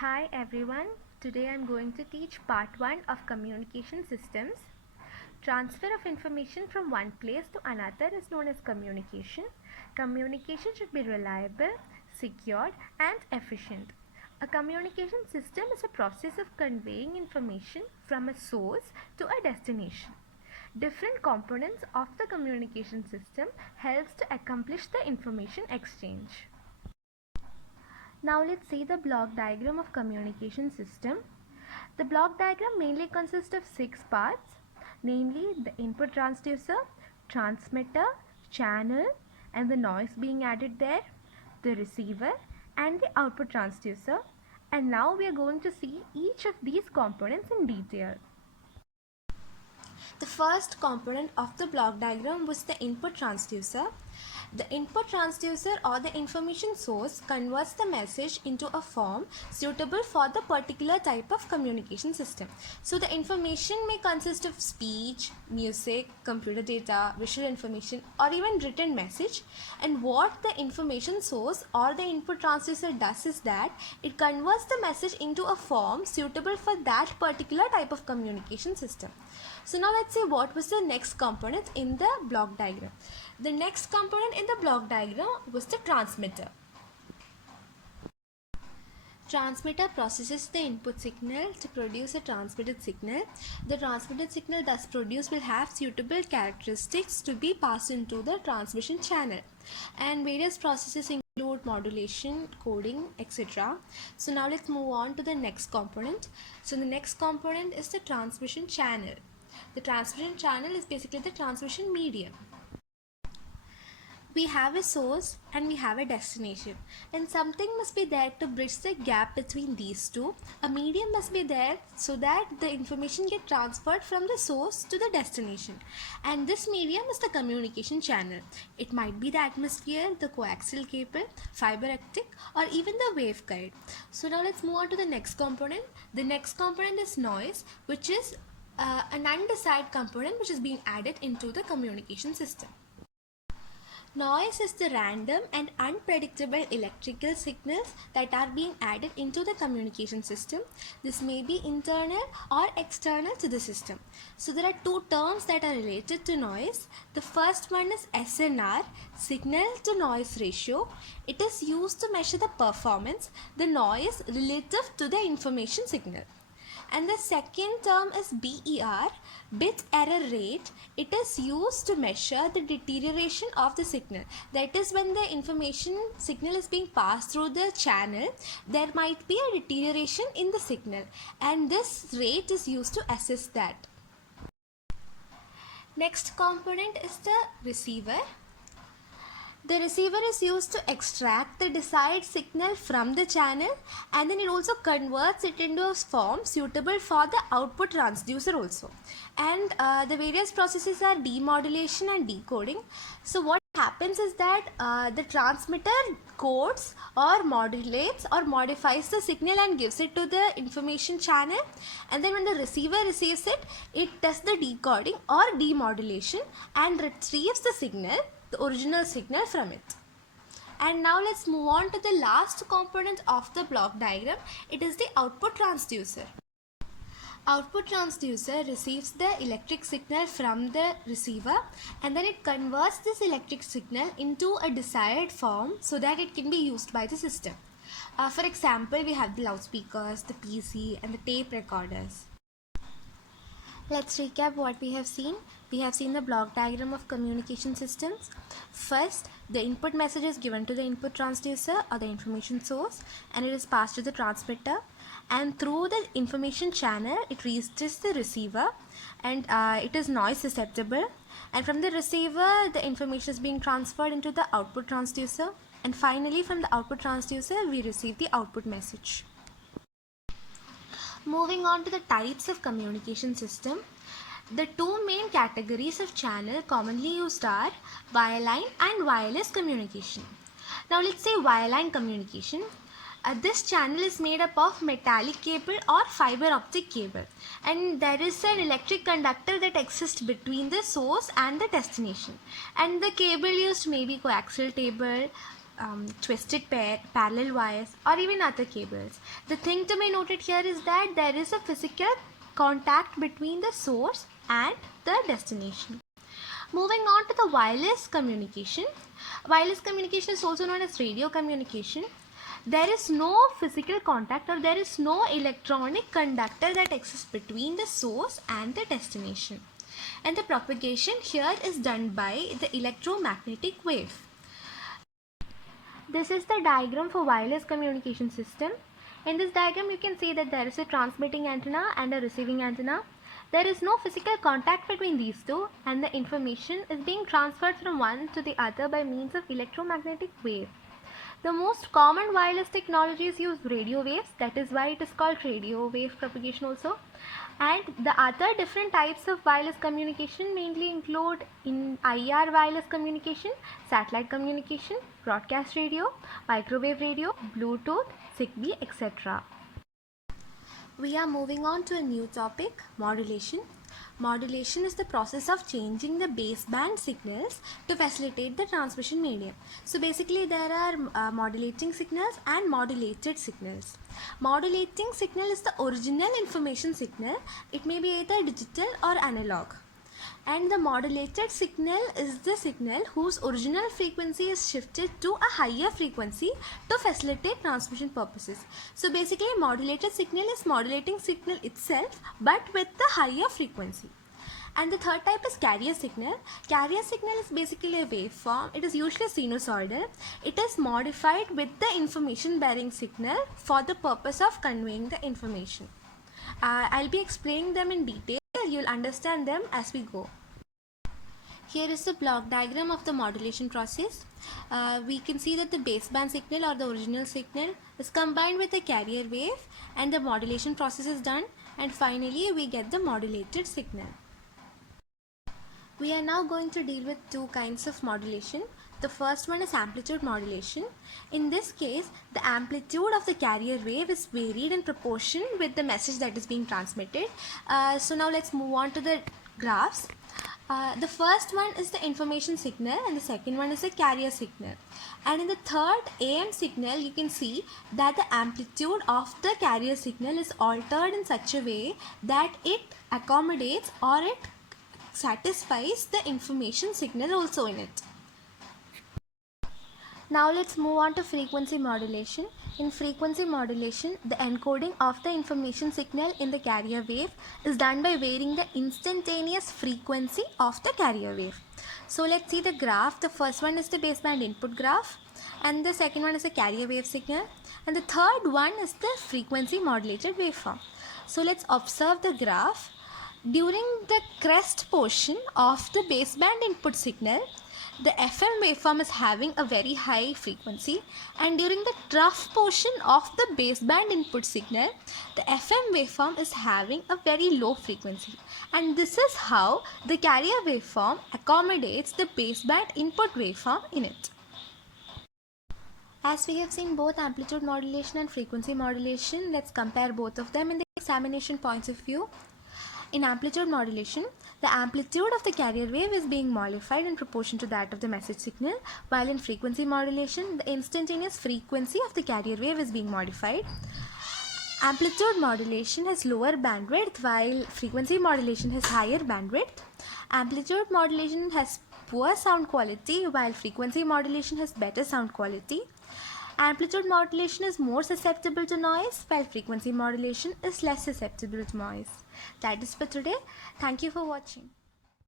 Hi everyone, today I'm going to teach part 1 of communication systems. Transfer of information from one place to another is known as communication. Communication should be reliable, secured and efficient. A communication system is a process of conveying information from a source to a destination. Different components of the communication system helps to accomplish the information exchange. Now let's see the block diagram of communication system. The block diagram mainly consists of 6 parts, namely the input transducer, transmitter, channel and the noise being added there, the receiver and the output transducer. And now we are going to see each of these components in detail. The first component of the block diagram was the input transducer. The input transducer or the information source converts the message into a form suitable for the particular type of communication system. So the information may consist of speech, music, computer data, visual information or even written message. And what the information source or the input transducer does is that it converts the message into a form suitable for that particular type of communication system. So now let's see what was the next component in the block diagram. The next component in the block diagram was the transmitter. Transmitter processes the input signal to produce a transmitted signal. The transmitted signal thus produced will have suitable characteristics to be passed into the transmission channel. And various processes include modulation, coding, etc. So now let's move on to the next component. So the next component is the transmission channel. The transmission channel is basically the transmission medium. We have a source and we have a destination, and something must be there to bridge the gap between these two. A medium must be there so that the information get transferred from the source to the destination, and this medium is the communication channel. It might be the atmosphere, the coaxial cable, fiber optic or even the waveguide. So now let's move on to the next component. The next component is noise, which is an undecided component which is being added into the communication system. Noise is the random and unpredictable electrical signals that are being added into the communication system. This may be internal or external to the system. So there are two terms that are related to noise. The first one is SNR, signal to noise ratio. It is used to measure the performance, the noise relative to the information signal. And the second term is BER, bit error rate. It is used to measure the deterioration of the signal. That is, when the information signal is being passed through the channel, there might be a deterioration in the signal, and this rate is used to assess that. Next component is the receiver. The receiver is used to extract the desired signal from the channel, and then it also converts it into a form suitable for the output transducer also. And the various processes are demodulation and decoding. So what happens is that the transmitter codes or modulates or modifies the signal and gives it to the information channel, and then when the receiver receives it, it does the decoding or demodulation and retrieves the signal, the original signal, from it. And now let's move on to the last component of the block diagram. It is the output transducer. Output transducer receives the electric signal from the receiver, and then it converts this electric signal into a desired form so that it can be used by the system. For example, we have the loudspeakers, the PC and the tape recorders. Let's recap what we have seen. We have seen the block diagram of communication systems. First, the input message is given to the input transducer or the information source, and it is passed to the transmitter, and through the information channel it reaches the receiver, and it is noise susceptible, and from the receiver the information is being transferred into the output transducer, and finally from the output transducer we receive the output message. Moving on to the types of communication system. The two main categories of channel commonly used are wireline and wireless communication. Now let's say wireline communication. This channel is made up of metallic cable or fiber optic cable, and there is an electric conductor that exists between the source and the destination, and the cable used may be coaxial cable, twisted parallel wires or even other cables. The thing to be noted here is that there is a physical contact between the source and the destination. Moving on to the wireless communication. Wireless communication is also known as radio communication. There is no physical contact or there is no electronic conductor that exists between the source and the destination. And the propagation here is done by the electromagnetic wave. This is the diagram for wireless communication system. In this diagram, you can see that there is a transmitting antenna and a receiving antenna. There is no physical contact between these two, and the information is being transferred from one to the other by means of electromagnetic wave. The most common wireless technologies use radio waves, that is why it is called radio wave propagation also. And the other different types of wireless communication mainly include in IR wireless communication, satellite communication, broadcast radio, microwave radio, Bluetooth, Zigbee, etc. We are moving on to a new topic, modulation. Modulation is the process of changing the baseband signals to facilitate the transmission medium. So basically there are modulating signals and modulated signals. Modulating signal is the original information signal. It may be either digital or analog. And the modulated signal is the signal whose original frequency is shifted to a higher frequency to facilitate transmission purposes. So basically modulated signal is modulating signal itself but with the higher frequency. And the third type is carrier signal. Carrier signal is basically a waveform. It is usually sinusoidal. It is modified with the information bearing signal for the purpose of conveying the information. I'll be explaining them in detail. You'll understand them as we go. Here is the block diagram of the modulation process. We can see that the baseband signal or the original signal is combined with the carrier wave and the modulation process is done, and finally we get the modulated signal. We are now going to deal with two kinds of modulation. The first one is amplitude modulation. In this case, the amplitude of the carrier wave is varied in proportion with the message that is being transmitted. So now let's move on to the graphs. The first one is the information signal and the second one is the carrier signal. And in the third AM signal, you can see that the amplitude of the carrier signal is altered in such a way that it accommodates or it satisfies the information signal also in it. Now let's move on to frequency modulation. In frequency modulation, the encoding of the information signal in the carrier wave is done by varying the instantaneous frequency of the carrier wave. So let's see the graph. The first one is the baseband input graph and the second one is the carrier wave signal and the third one is the frequency modulated waveform. So let's observe the graph. During the crest portion of the baseband input signal, the FM waveform is having a very high frequency, and during the trough portion of the baseband input signal, the FM waveform is having a very low frequency, and this is how the carrier waveform accommodates the baseband input waveform in it. As we have seen both amplitude modulation and frequency modulation, let's compare both of them in the examination points of view. In amplitude modulation, the amplitude of the carrier wave is being modified in proportion to that of the message signal, while in frequency modulation, the instantaneous frequency of the carrier wave is being modified. Amplitude modulation has lower bandwidth, while frequency modulation has higher bandwidth. Amplitude modulation has poor sound quality, while frequency modulation has better sound quality. Amplitude modulation is more susceptible to noise, while frequency modulation is less susceptible to noise. That is for today. Thank you for watching.